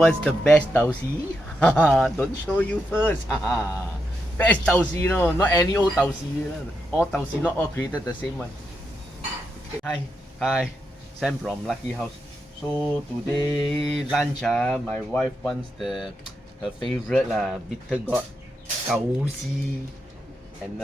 what's the best Tau See? Don't show you first. Best Tau See, not any old Tau See. All Tau See, not all created the same one. Hi, Sam from Lucky House. So today lunch, my wife wants her favorite bitter gourd, Tau See, and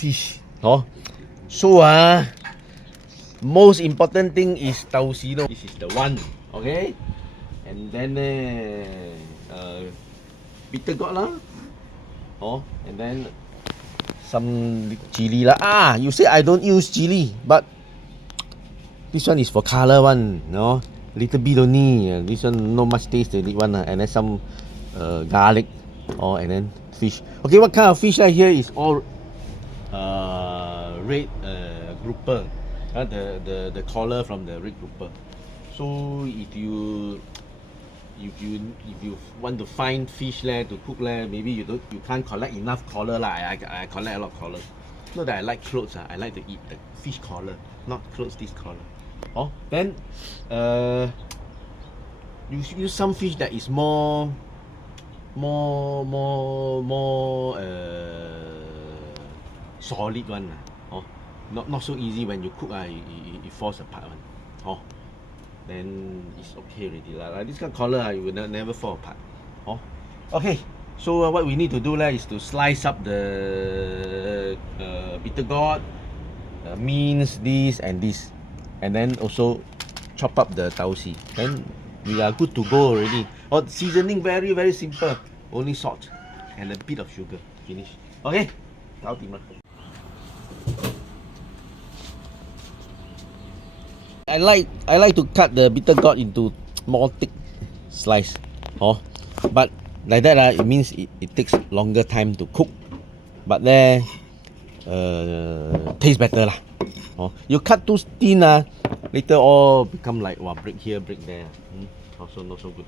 fish. So most important thing is Tau See. This is the one, okay? And then bitter gourd and then some chili lah. You say I don't use chili, but this one is for color one, little bit only. This one not much taste in it one, and then some garlic, and then fish. Okay, what kind of fish here is all red grouper, the collar from the red grouper. So if you want to find fish to cook maybe you can't collect enough collar I collect a lot of collar. Not that I like clothes, I like to eat the fish collar, not clothes this collar. Then you use some fish that is more solid one, not so easy when you cook, it falls apart one. Then it's okay already like this kind of collar, it will never fall apart. Okay, so what we need to do is to slice up the bitter gourd, mince this and this, and then also chop up the Tau See. Then we are good to go already. Seasoning very very simple, only salt and a bit of sugar. Finish. Okay, I like to cut the bitter gourd into more thick slice, but like that it means it takes longer time to cook, but there tastes better lah. You cut too thin later all become like break here break there, also not so good.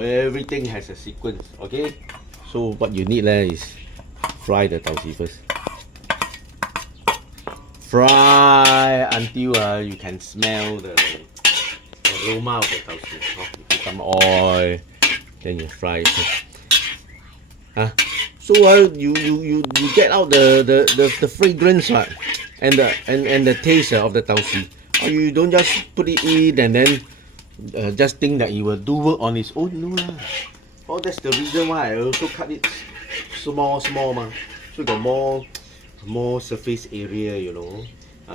Everything has a sequence, okay? So what you need is fry the Tau See first. Fry until you can smell the aroma of the Tau See. You put some oil, then you fry it. So you get out the fragrance and the taste of the Tau See. You don't just put it in and then just think that it will do work on its own. No lah. That's the reason why I also cut it small so you got more surface area,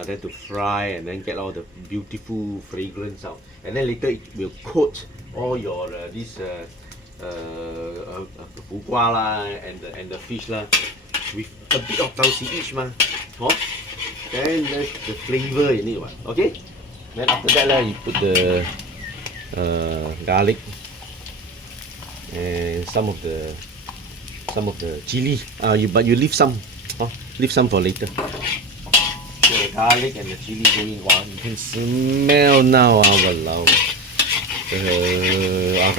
then to fry and then get all the beautiful fragrance out, and then later it will coat all your this fu gua and the fish with a bit of Tau See each Then there's the flavor in it, okay? Then after that you put the garlic and some of the chili. But you leave some for later. So the garlic and the chili going, you can smell now, the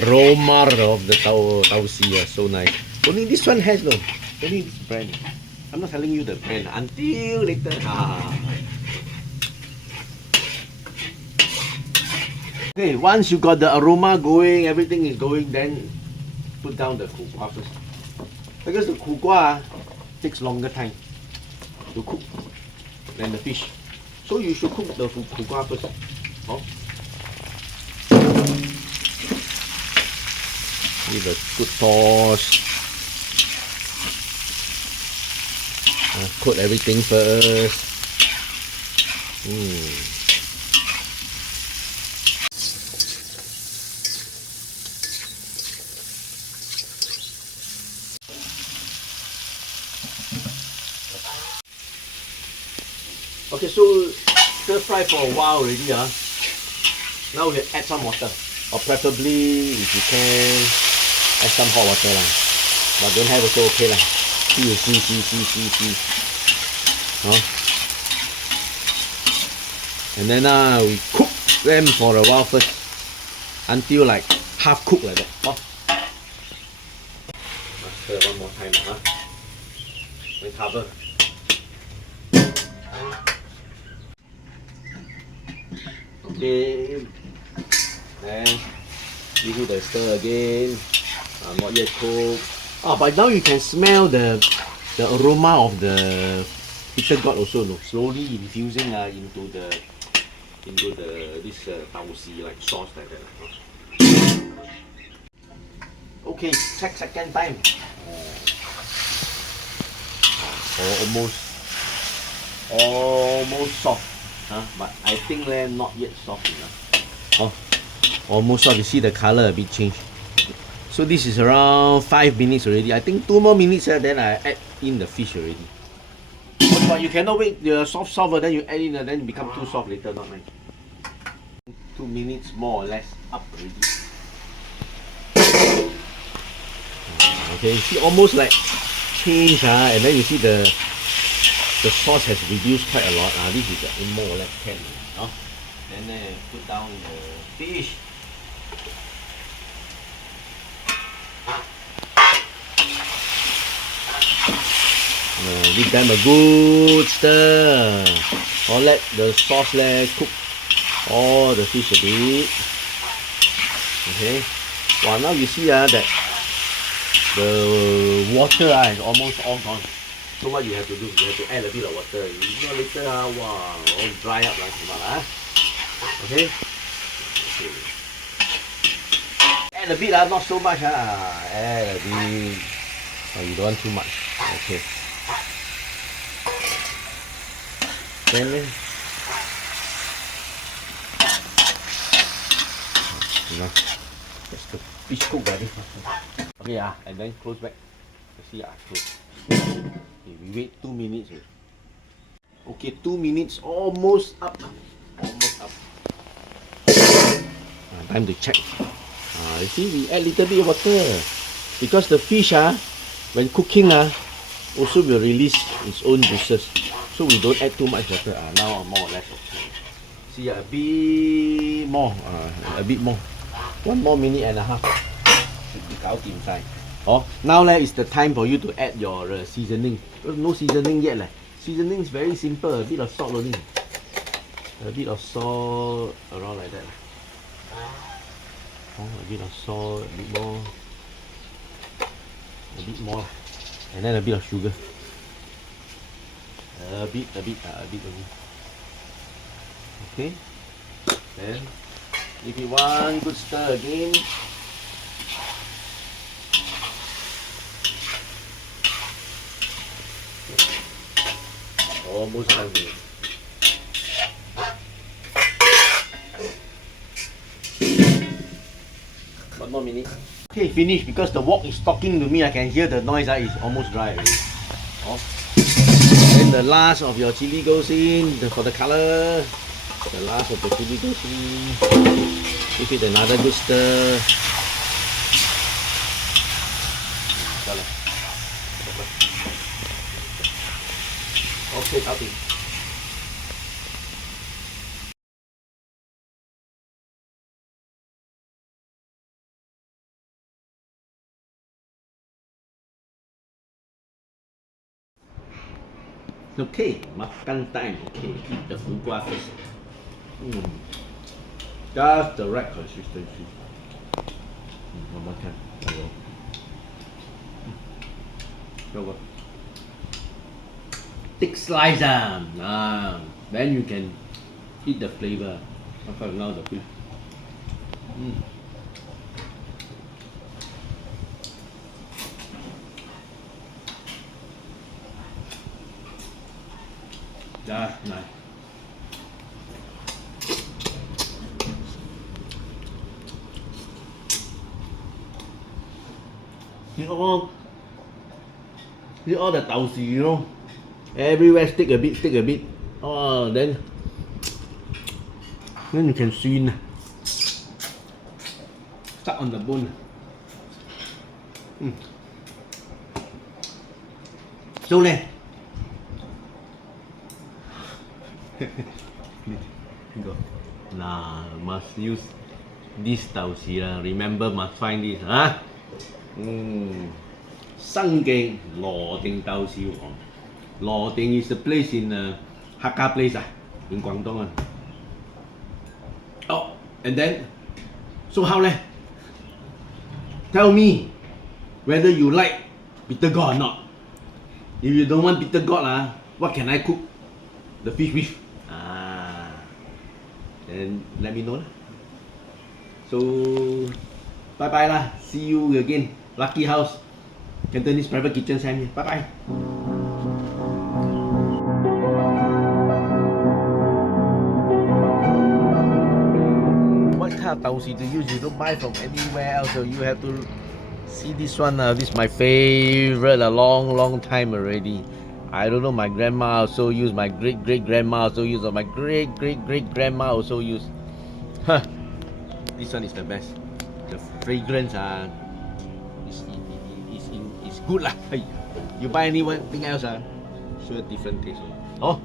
aroma of the Tau See, so nice. Only this one has only this brand. I'm not telling you the brand until later. Okay, once you got the aroma going, everything is going, then put down the fu gua first. Because the fu gua takes longer time to cook than the fish. So you should cook the fu gua first. Give a good toss. coat everything first. Okay, so stir fry for a while already. Now we add some water, or preferably if you can add some hot water lah. But don't have also okay lah. See. And then we cook them for a while first until like half cooked like that. Stir one more time, then cover. Okay, then give it a stir again. Not yet cooked. But now you can smell the aroma of the bitter gourd also. No, slowly infusing into this Tau See like sauce like that. Okay, check second time. Almost soft. But I think not yet soft enough. Almost soft. You see the color a bit changed. So this is around 5 minutes already. I think 2 more minutes then I add in the fish already. But you cannot wait the soft then you add in then it become too soft later, not nice. 2 minutes more or less up already. Okay, you see almost like change and then you see the sauce has reduced quite a lot. This is more or less 10. Then put down the fish. Give them a good stir. Or let the sauce cook all the fish a bit. Okay. Well, now you see that the water is almost all gone. So what you have to do, you have to add a bit of water. If not later, wow, all dry up like okay. Add a bit, not so much. Add a bit. You don't want too much. Okay. Then just the fish cook ready. Okay, and then close back. See, close. Okay, we wait 2 minutes. Okay, 2 minutes, almost up. Time to check. You see, we add little bit of water because the fish when cooking also will release its own juices. So we don't add too much water. Now more or less okay. See, a bit more. 1 more minute and a half. Should be 搞掂晒. Now is the time for you to add your seasoning. No seasoning yet. Seasoning is very simple. A bit of salt only. A bit of salt around like that. A bit of salt, a bit more. And then a bit of sugar. A bit only. Okay. Then give it one good stir again. Almost done. 1 more minute. Okay, finish because the wok is talking to me. I can hear the noise. It's almost dry already. Then the last of your chili goes in for the color. The last of the chili goes in. Give it another good stir. Okay, copy. Okay, makan time. Okay, eat the foie gras first. Just the right consistency. One more time. Go. Thick slice. Then you can eat the flavor. Okay, now the fish. Yeah, nice. You all the Tau See, you know, everywhere stick a bit. Oh, then you can see stuck on the bone. So leh. Go. Nah, must use this Tau See lah. Remember, must find this, huh? 新嘅羅定豆豉王，羅定 is a place in Hakka place in Guangdong Oh, and then, so how leh? Tell me whether you like bitter gourd or not. If you don't want bitter gourd what can I cook the fish with? Then let me know lah. So, bye bye lah. See you again. Lucky House, Cantonese private kitchen, Sam here. Bye bye. What kind of Tau See to use? You don't buy from anywhere else, so you have to see this one. This is my favorite a long time already. I don't know, my grandma also use, my great grandma also use, or my great grandma also use. Huh. This one is the best. The fragrance is good lah. You buy anything else sure different taste. Oh.